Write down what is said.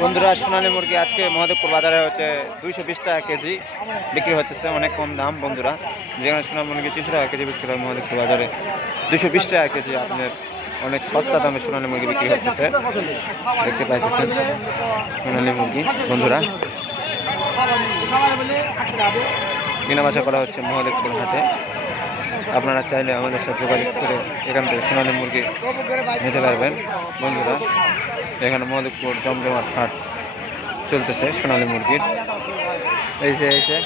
বন্ধুরা সোনালী মুরগি আজকে মহাদেবপুর বাজারে হচ্ছে 220 টাকা কেজি বিক্রি হতেছে, অনেক কম দাম বন্ধুরা। যেখানে সোনালী মুরগি 300 টাকা কেজি বিক্রি হয়, মহাদেবপুর বাজারে 220 টাকা কেজি আপনার অনেক সস্তা দামে সোনালী মুরগি বিক্রি হতেছে। দেখতে পাইতেছেন সোনালী মুরগি বন্ধুরা, কেনা বেচা করা হচ্ছে মহাদেবপুর হাটে। আপনারা চাইলে আমাদের সাথে যোগাযোগ করে এখান থেকে সোনালী মুরগি নিতে পারবেন বন্ধুরা। এখানে মহাদেবপুর জমজমাট হাট চলতেছে সোনালী মুরগির। এই যে